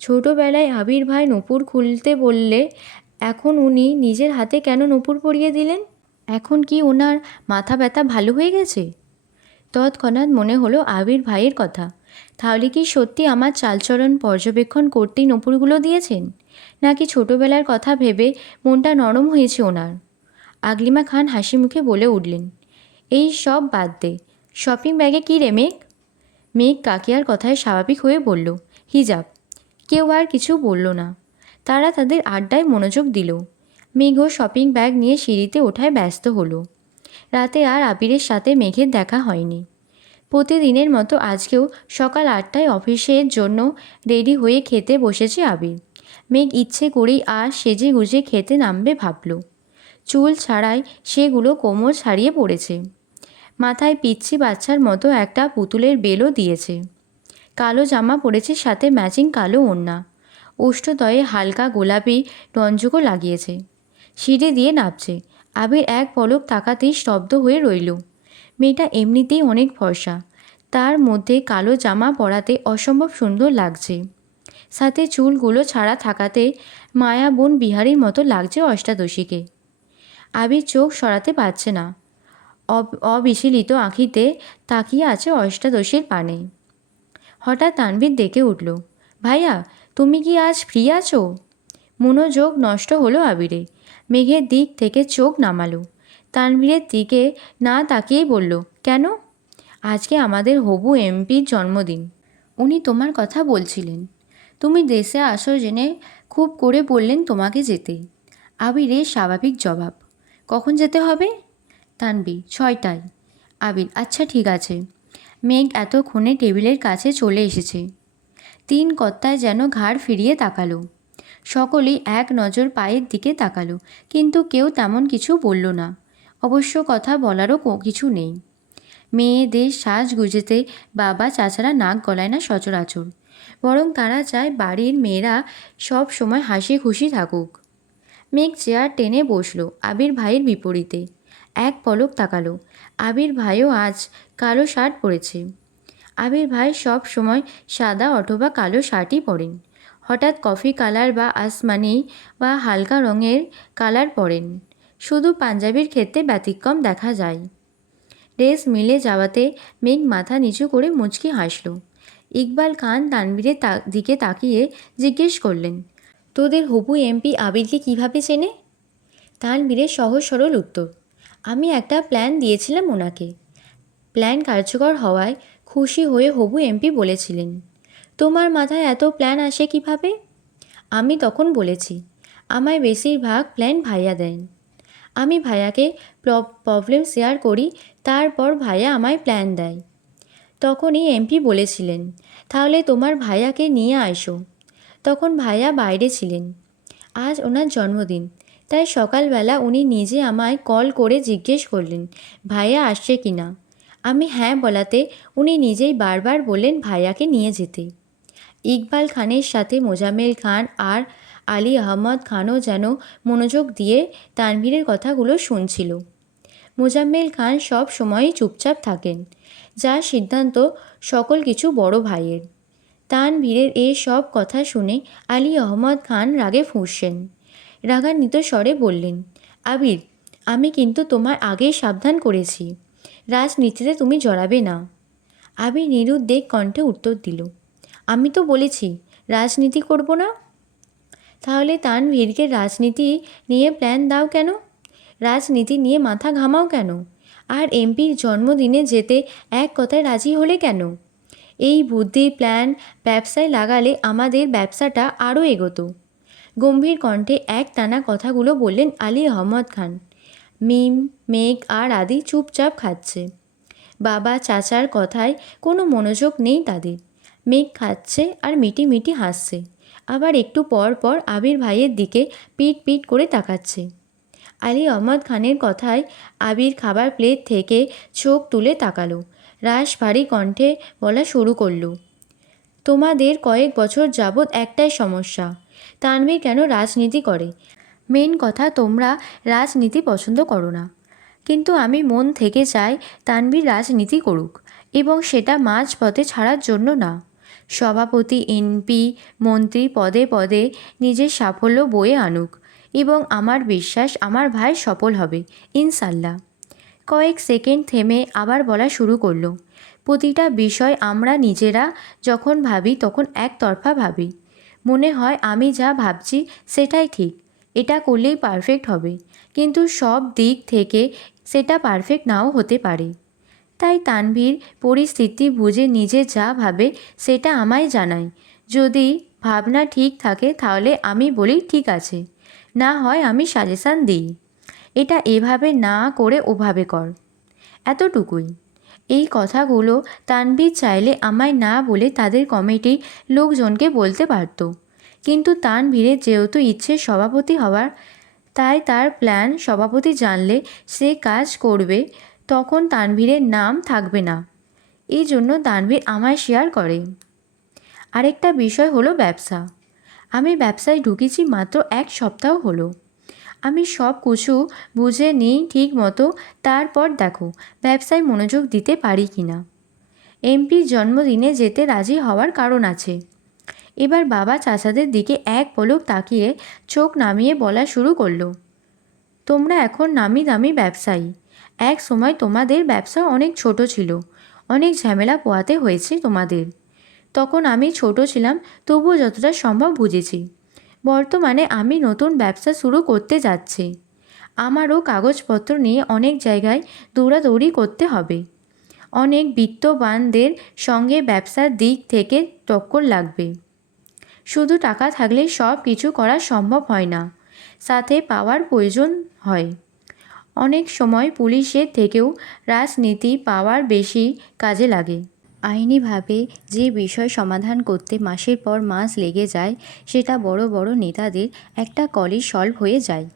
ছোটোবেলায় আবির ভাই নূপুর খুলতে বললে এখন উনি নিজের হাতে কেন নূপুর পরিয়ে দিলেন? এখন কি ওনার মাথা ব্যথা ভালো হয়ে গেছে? তৎক্ষণাৎ মনে হলো আবির ভাইয়ের কথা, তাহলে কি সত্যি আমার চালচলন পর্যবেক্ষণ করতেই নূপুরগুলো দিয়েছেন, নাকি ছোটোবেলার কথা ভেবে মনটা নরম হয়েছে ওনার? আগলিমা খান হাসি মুখে বলে উঠলেন, এই সব বাদ দে, শপিং ব্যাগে কী রে মেঘ? মেঘ কাকিয়ার কথায় স্বাভাবিক হয়ে বলল, হিজাব। কেউ আর কিছু বলল না, তারা তাদের আড্ডায় মনোযোগ দিল। মেঘও শপিং ব্যাগ নিয়ে সিঁড়িতে ওঠায় ব্যস্ত হলো। রাতে আর আবিরের সাথে মেঘের দেখা হয়নি। প্রতিদিনের মতো আজকেও সকাল 8টায় অফিসের জন্য রেডি হয়ে খেতে বসেছে আবির। মেঘ ইচ্ছে করেই আর সেজে গুজে খেতে নামবে ভাবল। চুল ছাড়াই সেগুলো কোমর ছাড়িয়ে পড়েছে। মাথায় পিচ্ছি বাচ্চার মতো একটা পুতুলের বেলও দিয়েছে। কালো জামা পরেছে, সাথে ম্যাচিং কালো ওড়না। ওষ্ঠদয়ে হালকা গোলাপি রঞ্জকও লাগিয়েছে। সিঁড়ি দিয়ে নামছে। আবির এক পলক তাকাতেই স্তব্ধ হয়ে রইল। মেয়েটা এমনিতেই অনেক ফর্সা, তার মধ্যে কালো জামা পরাতে অসম্ভব সুন্দর লাগছে। সাথে চুলগুলো ছাড়া থাকাতে মায়া বোন বিহারীর মতো লাগছে অষ্টাদশীকে। আবির চোখ সরাতে পারছে না, অবিচলিত আঁখিতে তাকিয়ে আছে অষ্টাদশীর পানে। হঠাৎ তানভীর ডেকে উঠল, ভাইয়া তুমি কি আজ ফ্রি আছো? মনোযোগ নষ্ট হলো আবিরে। মেঘের দিক থেকে চোখ নামালো। তানভীরের দিকে না তাকিয়েই বলল, কেন? আজকে আমাদের হবু এমপির জন্মদিন, উনি তোমার কথা বলছিলেন। তুমি দেশে আসো জেনে খুব করে বললেন তোমাকে যেতে। আবিরের স্বাভাবিক জবাব, কখন যেতে হবে? তানভীর, 6টায়। আবির, আচ্ছা ঠিক আছে। মেঘ এতক্ষণে টেবিলের কাছে চলে এসেছে। 3 কর্তায় যেন ঘাড় ফিরিয়ে তাকালো। সকলেই এক নজর পায়ের দিকে তাকালো, কিন্তু কেউ তেমন কিছু বলল না। অবশ্য কথা বলারও কিছু নেই। মেয়েদের সাজগুজেতে বাবা চাচারা নাক গলায় না সচরাচর, বরং তারা চায় বাড়ির মেয়েরা সব সময় হাসি খুশি থাকুক। মেঘ চেয়ার টেনে বসলো আবির ভাইয়ের বিপরীতে। এক পলক তাকালো। আবির ভাইও আজ কালো শার্ট পরেছে। আবির ভাই সব সময় সাদা অথবা কালো শার্টই পরেন। হঠাৎ কফি কালার বা আসমানি বা হালকা রঙের কালার পরেন। শুধু পাঞ্জাবির ক্ষেত্রে ব্যতিক্রম দেখা যায়। ড্রেস মিলে যাওয়াতে মেঘ মাথা নিচু করে মুচকি হাসল। ইকবাল খান তানভীরের দিকে তাকিয়ে জিজ্ঞেস করলেন, তোদের হবু এমপি আবিরকে কীভাবে চেনে? তানভীরের সহজ সরল উত্তর, আমি একটা প্ল্যান দিয়েছিলাম ওনাকে। প্ল্যান কার্যকর হওয়ায় খুশি হয়ে হবু এমপি বলেছিলেন, তোমার মাথায় এত প্ল্যান আসে কিভাবে? আমি তখন বলেছি, আমায় বেশিরভাগ প্ল্যান ভাইয়া দেন। আমি ভাইয়াকে প্রবলেম শেয়ার করি, তারপর ভাইয়া আমায় প্ল্যান দেয়। তখনই এমপি বলেছিলেন, তাহলে তোমার ভাইয়াকে নিয়ে আসো। তখন ভাইয়া বাইরে ছিলেন। আজ ওনার জন্মদিন, তাই সকালবেলা উনি নিজে আমায় কল করে জিজ্ঞেস করলেন ভাইয়া আসছে কি না। আমি হ্যাঁ বলাতে উনি নিজেই বারবার বললেন ভাইয়াকে নিয়ে যেতে। ইকবাল খানের সাথে মোজাম্মেল খান আর আলী আহমদ খানও যেন মনোযোগ দিয়ে তানভীরের কথাগুলো শুনছিল। মোজাম্মেল খান সব সময়ই চুপচাপ থাকেন, যার সিদ্ধান্ত সকল কিছু বড় ভাইয়ের। তানভীরের এই সব কথা শুনে আলী আহমদ খান রাগে ফুঁসছেন। রাগান্বিত স্বরে বললেন, আবির, আমি কিন্তু তোমার আগেই সাবধান করেছি, রাজনীতিতে তুমি জড়াবে না। আবির নিরুদ্বেগ কণ্ঠে উত্তর দিল, আমি তো বলেছি রাজনীতি করব না। তাহলে তানভীরকে রাজনীতি নিয়ে প্ল্যান দাও কেন? রাজনীতি নিয়ে মাথা ঘামাও কেন? আর এমপির জন্মদিনে যেতে এক কথায় রাজি হলে কেন? এই বুদ্ধি প্ল্যান ব্যবসায় লাগালে আমাদের ব্যবসাটা আরও এগোতো। গম্ভীর কণ্ঠে একটানা কথাগুলো বললেন আলী আহমদ খান। মিম, মেঘ আর আদি চুপচাপ খাচ্ছে। বাবা চাচার কথায় কোনো মনোযোগ নেই তাদের। মেঘ খাচ্ছে আর মিটি মিটি হাসছে, আবার একটু পর পর আবির ভাইয়ের দিকে পিট পিট করে তাকাচ্ছে। আলী আহমদ খানের কথায় আবির খাবার প্লেট থেকে চোখ তুলে তাকালো। রাশভারী কণ্ঠে বলা শুরু করলো, তোমাদের কয়েক বছর যাবৎ একটাই সমস্যা, তানভীর কেন রাজনীতি করে। মেন কথা, তোমরা রাজনীতি পছন্দ করো না, কিন্তু আমি মন থেকে চাই তানভীর রাজনীতি করুক, এবং সেটা মাঝপথে ছাড়ার জন্য না। সভাপতি, এমপি, মন্ত্রী পদে পদে নিজের সাফল্য বয়ে আনুক, এবং আমার বিশ্বাস আমার ভাই সফল হবে ইনশাল্লাহ। কয়েক সেকেন্ড থেমে আবার বলা শুরু করলো, প্রতিটা বিষয় আমরা নিজেরা যখন ভাবি তখন একতরফা ভাবি। মনে হয় আমি যা ভাবছি সেটাই ঠিক, এটা করলেই পারফেক্ট হবে, কিন্তু সব দিক থেকে সেটা পারফেক্ট নাও হতে পারে। তাই তানভীর পরিস্থিতি বুঝে নিজে যা ভাবে সেটা আমায় জানায়। যদি ভাবনা ঠিক থাকে তাহলে আমি বলি ঠিক আছে, না হয় আমি সাজেশান দিই, এটা এভাবে না করে ওভাবে কর, এতটুকুই। এই কথাগুলো তানভীর চাইলে আমায় না বলে তাদের কমিটির লোকজনকে বলতে পারত, কিন্তু তানভীরের যেহেতু ইচ্ছে সভাপতি হওয়ার, তাই তার প্ল্যান সভাপতি জানলে সে কাজ করবে, তখন তানভীরের নাম থাকবে না। এই জন্য তানভীর আমায় শেয়ার করে। আরেকটা বিষয় হলো ব্যবসা। আমি ব্যবসায় ঢুকেছি মাত্র 1 সপ্তাহ হলো। আমি সব কিছু বুঝে নিই ঠিক মতো, তারপর দেখো ব্যবসায় মনোযোগ দিতে পারি কি না। এমপির জন্মদিনে যেতে রাজি হওয়ার কারণ আছে। এবার বাবা চাচাদের দিকে এক পলক তাকিয়ে চোখ নামিয়ে বলা শুরু করলো, তোমরা এখন নামি দামি ব্যবসায়ী। এক সময় তোমাদের ব্যবসা অনেক ছোট ছিল, অনেক ঝামেলা পোহাতে হয়েছে তোমাদের। তখন আমি ছোট ছিলাম, তবুও যতটা সম্ভব বুঝেছি। বর্তমানে আমি নতুন ব্যবসা শুরু করতে যাচ্ছি। আমারও কাগজপত্র নিয়ে অনেক জায়গায় দৌড়াদৌড়ি করতে হবে। অনেক বিত্তবানদের সঙ্গে ব্যবসার দিক থেকে টক্কর লাগবে। শুধু টাকা থাকলে সব কিছু করা সম্ভব হয় না, সাথে পাওয়ার প্রয়োজন হয়। অনেক সময় পুলিশের থেকেও রাজনীতি পাওয়ার বেশি কাজে লাগে। আইনিভাবে যে বিষয় সমাধান করতে মাসের পর মাস লেগে যায়, সেটা বড় বড় নেতাদের একটা কলই সলভ হয়ে যায়।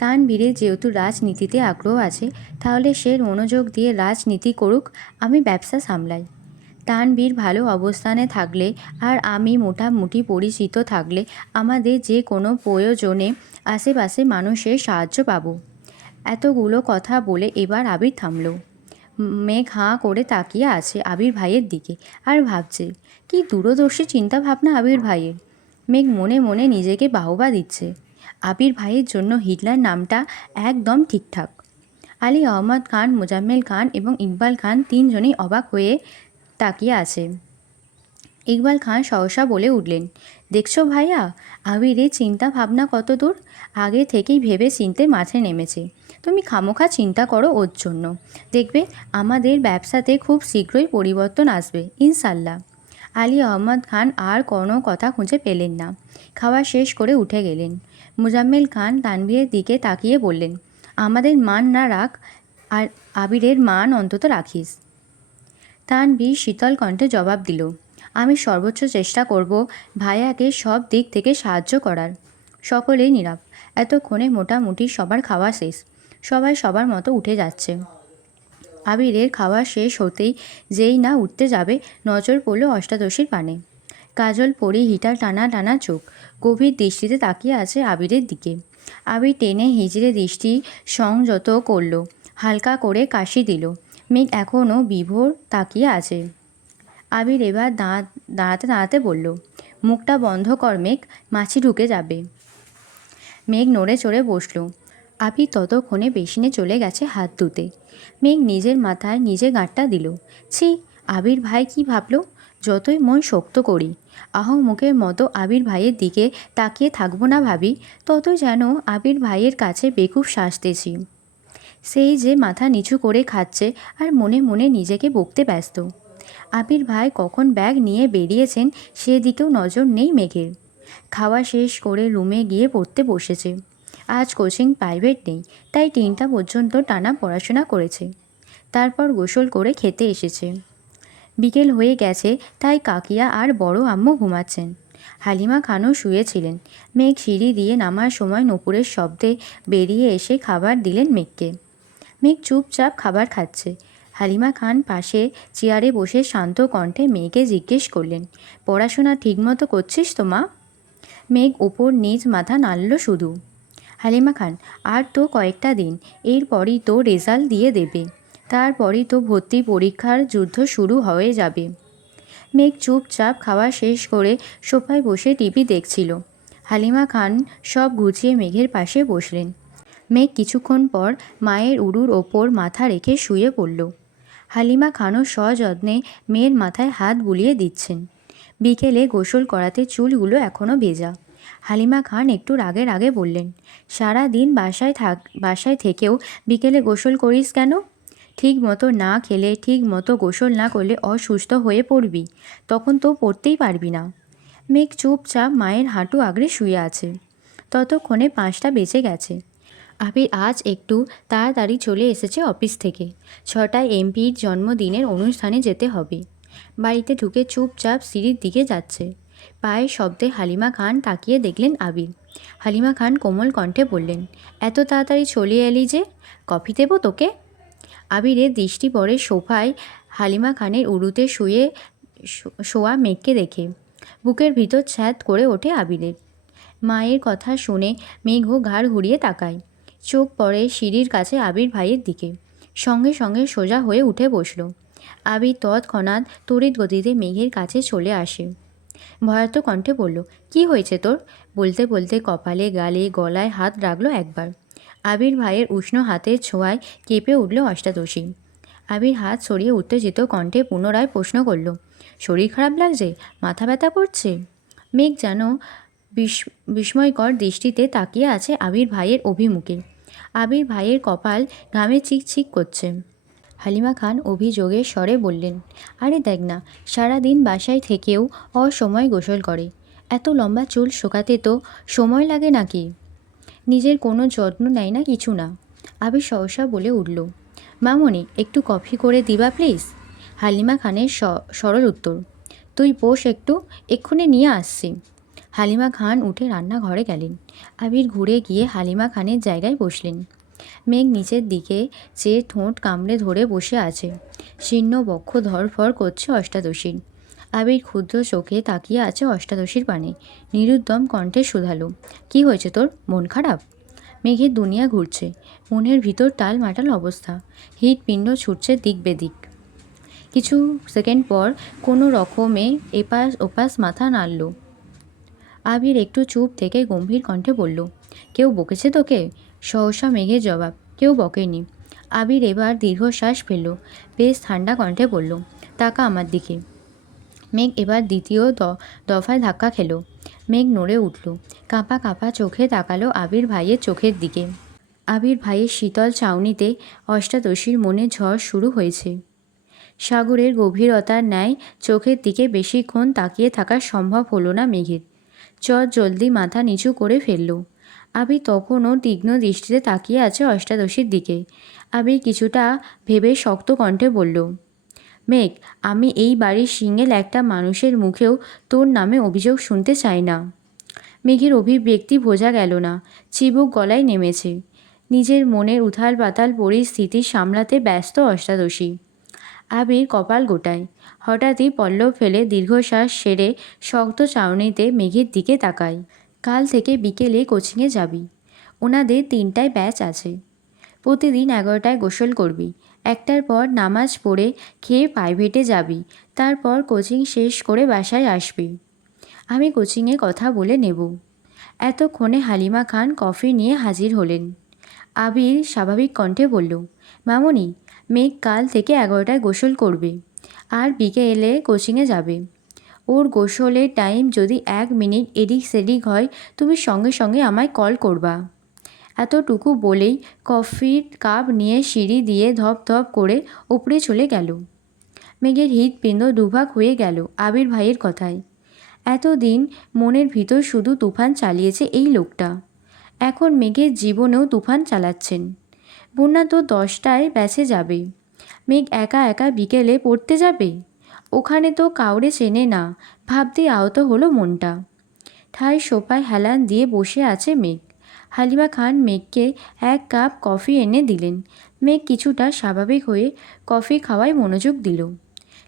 তানভীরের যেহেতু রাজনীতিতে আগ্রহ আছে, তাহলে সে মনোযোগ দিয়ে রাজনীতি করুক, আমি ব্যবসা সামলাই। তানভীর ভালো অবস্থানে থাকলে আর আমি মোটামুটি পরিচিত থাকলে আমাদের যে কোনো প্রয়োজনে আশেপাশে মানুষের সাহায্য পাবো। এতগুলো কথা বলে এবার আবির থামল। মেঘ হাঁ করে তাকিয়ে আছে আবির ভাইয়ের দিকে আর ভাবছে, কি দূরদর্শী চিন্তাভাবনা আবির ভাইয়ের। মেঘ মনে মনে নিজেকে বাহবা দিচ্ছে। আবির ভাইয়ের জন্য হিটলার নামটা একদম ঠিকঠাক। আলী আহমদ খান, মোজাম্মেল খান এবং ইকবাল খান তিনজনেই অবাক হয়ে তাকিয়ে আছে। ইকবাল খান সহসা বলে উঠলেন, দেখছো ভাইয়া, আবিরের চিন্তা ভাবনা কত দূর, আগে থেকেই ভেবে চিনতে মাঠে নেমেছে। তুমি খামোখা চিন্তা করো ওর জন্য, দেখবে আমাদের ব্যবসাতে খুব শীঘ্রই পরিবর্তন আসবে ইনশাল্লাহ। আলী আহমদ খান আর কোনো কথা খুঁজে পেলেন না, খাওয়া শেষ করে উঠে গেলেন। মোজাম্মেল খান তানভীরের দিকে তাকিয়ে বললেন, আমাদের মান না রাখ, আর আবিরের মান অন্তত রাখিস। তানভীর শীতল কণ্ঠে জবাব দিল, আমি সর্বোচ্চ চেষ্টা করব ভাইয়াকে সব দিক থেকে সাহায্য করার। সকলেই নীরব। এতক্ষণে মোটামুটি সবার খাওয়া শেষ। সবাই সবার মতো উঠে যাচ্ছে। আবিরের খাওয়া শেষ হতেই যেই না উঠতে যাবে, নজর পড়ল অষ্টাদশীর পানে। কাজল পরি, হিটার টানা টানা চোখ, গভীর দৃষ্টিতে তাকিয়ে আছে আবিরের দিকে। আবির টেনে হিজড়ে দৃষ্টি সংযত করল, হালকা করে কাশি দিল। মেঘ এখনও বিভোর তাকিয়ে আছে। আবির এবার দাঁড়াতে দাঁড়াতে বলল, মুখটা বন্ধ কর মেঘ, মাছি ঢুকে যাবে। মেঘ নড়ে চড়ে বসল। আবির ততক্ষণে বেসিনে চলে গেছে হাত ধুতে। মেঘ নিজের মাথায় নিজে গাঁটটা দিল। ছি, আবির ভাই কি ভাবল? যতই মন শক্ত করি, আহমুখের মতো আবির ভাইয়ের দিকে তাকিয়ে থাকবো না ভাবি, ততই যেন আবির ভাইয়ের কাছে বেকুব সাজতেছি। সেই যে মাথা নিচু করে খাচ্ছে আর মনে মনে নিজেকে বকতে ব্যস্ত। আবির ভাই কখন ব্যাগ নিয়ে বেরিয়েছেন সেদিকেও নজর নেই মেঘের। খাওয়া শেষ করে রুমে গিয়ে পড়তে বসেছে। আজ কোচিং প্রাইভেট নেই, তাই 3টা পর্যন্ত টানা পড়াশোনা করেছে। তারপর গোসল করে খেতে এসেছে। বিকেল হয়ে গেছে, তাই কাকিয়া আর বড় আম্মু ঘুমাচ্ছেন। হালিমা খানও শুয়েছিলেন। মেঘ সিঁড়ি দিয়ে নামার সময় নূপুরের শব্দে বেরিয়ে এসে খাবার দিলেন মেঘকে। মেঘ চুপচাপ খাবার খাচ্ছে। হালিমা খান পাশে চেয়ারে বসে শান্ত কণ্ঠে মেয়েকে জিজ্ঞেস করলেন, পড়াশোনা ঠিকমতো করছিস তো মা? মেঘ ওপর নিচ মাথা নাড়ল শুধু। হালিমা খান, আর তো কয়েকটা দিন, এরপরই তো রেজাল্ট দিয়ে দেবে, তারপরই তো ভর্তি পরীক্ষার যুদ্ধ শুরু হয়ে যাবে। মেঘ চুপচাপ খাওয়া শেষ করে সোফায় বসে টিভি দেখছিল। হালিমা খান সব গুছিয়ে মেঘের পাশে বসলেন। মেঘ কিছুক্ষণ পর মায়ের উড়ুর ওপর মাথা রেখে শুয়ে পড়ল। হালিমা খানও সযত্নে মেয়ের মাথায় হাত বুলিয়ে দিচ্ছেন। বিকেলে গোসল করাতে চুলগুলো এখনও ভেজা। হালিমা খান একটু রাগে রাগে বললেন, সারা দিন বাসায় থেকেও বিকেলে গোসল করিস কেন? ঠিক মতো না খেলে, ঠিক মতো গোসল না করলে অসুস্থ হয়ে পড়বি, তখন তো পড়তেই পারবি না। মেঘ চুপচাপ মায়ের হাঁটু আগড়ে শুয়ে আছে। ততক্ষণে 5টা বেজে গেছে। আবির আজ একটু তাড়াতাড়ি চলে এসেছে অফিস থেকে। 6টায় এমপির জন্মদিনের অনুষ্ঠানে যেতে হবে। বাড়িতে ঢুকে চুপচাপ সিঁড়ির দিকে যাচ্ছে। পায়ের শব্দে হালিমা খান তাকিয়ে দেখলেন আবির। হালিমা খান কোমল কণ্ঠে বললেন, এত তাড়াতাড়ি চলে এলি যে, কফি দেবো তোকে? আবিরের দৃষ্টি পড়ে সোফায় হালিমা খানের উড়ুতে শোয়া মেঘকে দেখে। বুকের ভিতর ছ্যাঁত করে ওঠে আবিরের। মায়ের কথা শুনে মেঘও ঘাড় ঘুরিয়ে তাকায়। চোখ পড়ে সিঁড়ির কাছে আবির ভাইয়ের দিকে। সঙ্গে সঙ্গে সোজা হয়ে উঠে বসল। আবির তৎক্ষণাৎ তড়িৎ গতিতে মেঘের কাছে চলে আসে। ভয়ার্ত কণ্ঠে বলল, কি হয়েছে তোর? বলতে বলতে কপালে, গালে, গলায় হাত রাখল একবার। আবির ভাইয়ের উষ্ণ হাতের ছোঁয়ায় কেঁপে উঠল অষ্টাদশী। আবির হাত সরিয়ে উত্তেজিত কণ্ঠে পুনরায় প্রশ্ন করল, শরীর খারাপ লাগছে? মাথা ব্যথা করছে? মেঘ যেন বিস্ময়কর দৃষ্টিতে তাকিয়ে আছে আবির ভাইয়ের অভিমুখে। আবির ভাইয়ের কপাল ঘামে চিকচিক করছে। হালিমা খান অভিযোগের স্বরে বললেন, আরে দেখ না, সারাদিন বাসায় থেকেও অসময়ে গোসল করে। এত লম্বা চুল শোকাতে তো সময় লাগে নাকি? নিজের কোনো যত্ন নেয় না, কিছু না। আবির সহসা বলে উঠল, মামনি একটু কফি করে দিবা প্লিজ? হালিমা খানের সরল উত্তর, তুই বস একটু, এক্ষুনি নিয়ে আসছি। হালিমা খান উঠে রান্নাঘরে গেলেন। আবির ঘুরে গিয়ে হালিমা খানের জায়গায় বসলেন। মেঘ নিচের দিকে চেয়ে ঠোঁট কামড়ে ধরে বসে আছে। শীর্ণ বক্ষ ধরফর করছে অষ্টাদশীর। আবির ক্ষুদ্র চোখে তাকিয়ে আছে অষ্টাদশীর পানে। নিরুদ্যম কণ্ঠে শুধালো, কি হয়েছে তোর? মন খারাপ? মেঘের দুনিয়া ঘুরছে। মনের ভিতর টালমাটাল অবস্থা। হৃৎপিণ্ড ছুটছে দিক বেদিক। কিছু সেকেন্ড পর কোনো রকমে এপাশ ওপাশ মাথা নাড়ল। আবির একটু চুপ থেকে গম্ভীর কণ্ঠে বলল, কেউ বকেছে তোকে? সহসা মেঘের জবাব, কেউ বকেনি। আবির এবার দীর্ঘশ্বাস ফেলল। বেশ ঠান্ডা কণ্ঠে বলল, তাকা আমার দিকে। মেঘ এবার দ্বিতীয় দফায় ধাক্কা খেল। মেঘ নড়ে উঠল। কাঁপা কাঁপা চোখে তাকালো আবির ভাইয়ের চোখের দিকে। আবির ভাইয়ের শীতল চাউনিতে অষ্টাদশীর মনে ঝড় শুরু হয়েছে। সাগরের গভীরতার ন্যায় চোখের দিকে বেশিক্ষণ তাকিয়ে থাকা সম্ভব হলো না মেঘের। জলদি মাথা নিচু করে ফেলল। আবির তখনও তীক্ষ্ণ দৃষ্টিতে তাকিয়ে আছে অষ্টাদশীর দিকে। আবির কিছুটা ভেবে শক্ত কণ্ঠে বলল, মেঘ, আমি এই বাড়ির সিঙ্গেল একটা মানুষের মুখেও তোর নামে অভিযোগ শুনতে চাই না। মেঘের অভিব্যক্তি বোঝা গেল না, চিবুক গলায় নেমেছে। নিজের মনের উথাল পাতাল পরিস্থিতি সামলাতে ব্যস্ত অষ্টাদশী। আবির কপাল গোটায়। হঠাৎই পল্লব ফেলে দীর্ঘশ্বাস সেরে শক্ত চাউনিতে মেঘের দিকে তাকায়। কাল থেকে বিকেলে কোচিংয়ে যাবি। ওনাদের 3টায় ব্যাচ আছে। প্রতিদিন 11টায় গোসল করবি। 1টার পর নামাজ পড়ে খেয়ে প্রাইভেটে যাবি। তারপর কোচিং শেষ করে বাসায় আসবি। আমি কোচিংয়ে কথা বলে নেব। এতক্ষণে হালিমা খান কফি নিয়ে হাজির হলেন। আবির স্বাভাবিক কণ্ঠে বলল, মামুনি, মেঘ কাল থেকে 11টায় গোসল করবে আর বিকেলে কোচিংয়ে যাবে। ওর গোসলের টাইম যদি 1 মিনিট এদিক সেদিক হয় তুমি সঙ্গে সঙ্গে আমায় কল করবা। এতটুকু বলেই কফির কাপ নিয়ে সিঁড়ি দিয়ে ধপ ধপ করে উপরে চলে গেল। মেঘের হৃৎপিণ্ড দুভাগ হয়ে গেল আবির ভাইয়ের কথায়। এতদিন মনের ভিতর শুধু তুফান চালিয়েছে এই লোকটা, এখন মেঘের জীবনেও তুফান চালাচ্ছেন। বন্যা তো 10টায় ব্যাচে যাবে, মেঘ একা একা বিকেলে পড়তে যাবে। ওখানে তো কাউরে চেনে না, ভাবতেই আহত হলো মনটা। ঠায় সোফায় হেলান দিয়ে বসে আছে মেঘ। হালিমা খান মেঘকে 1 কাপ কফি এনে দিলেন। মেঘ কিছুটা স্বাভাবিক হয়ে কফি খাওয়ায় মনোযোগ দিল।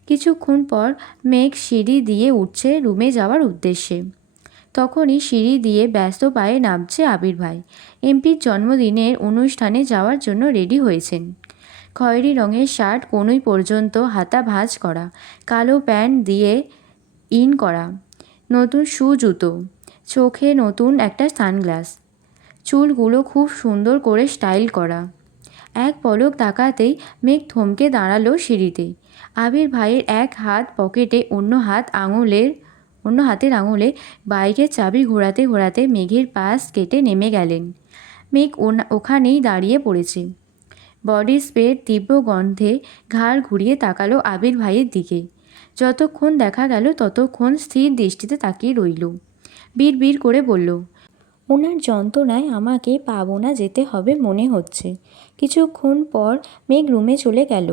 কিছুক্ষণ পর মেঘ সিঁড়ি দিয়ে উঠছে রুমে যাওয়ার উদ্দেশ্যে। তখনই সিঁড়ি দিয়ে ব্যস্ত পায়ে নামছে আবির ভাই। এমপির জন্মদিনের অনুষ্ঠানে যাওয়ার জন্য রেডি হয়েছেন। খয়েরি রঙের শার্ট কনুই পর্যন্ত হাতা ভাঁজ করা, কালো প্যান্ট দিয়ে ইন করা, নতুন শু জুতো, চোখে নতুন একটা সানগ্লাস, চুলগুলো খুব সুন্দর করে স্টাইল করা। এক পলক তাকাতেই মেঘ থমকে দাঁড়ালো সিঁড়িতে। আবির ভাইয়ের এক হাত পকেটে, অন্য হাতের আঙুলে বাইকের চাবি ঘোরাতে ঘোরাতে মেঘের পাশ কেটে নেমে গেলেন। মেঘ ওখানেই দাঁড়িয়ে পড়েছে। বডি স্প্রের তীব্র গন্ধে ঘাড় ঘুরিয়ে তাকালো আবির ভাইয়ের দিকে। যতক্ষণ দেখা গেল ততক্ষণ স্থির দৃষ্টিতে তাকিয়ে রইল। বিড় করে বলল, ওনার যন্ত্রণায় আমাকে পাবনা যেতে হবে মনে হচ্ছে। কিছুক্ষণ পর মেঘ রুমে চলে গেল।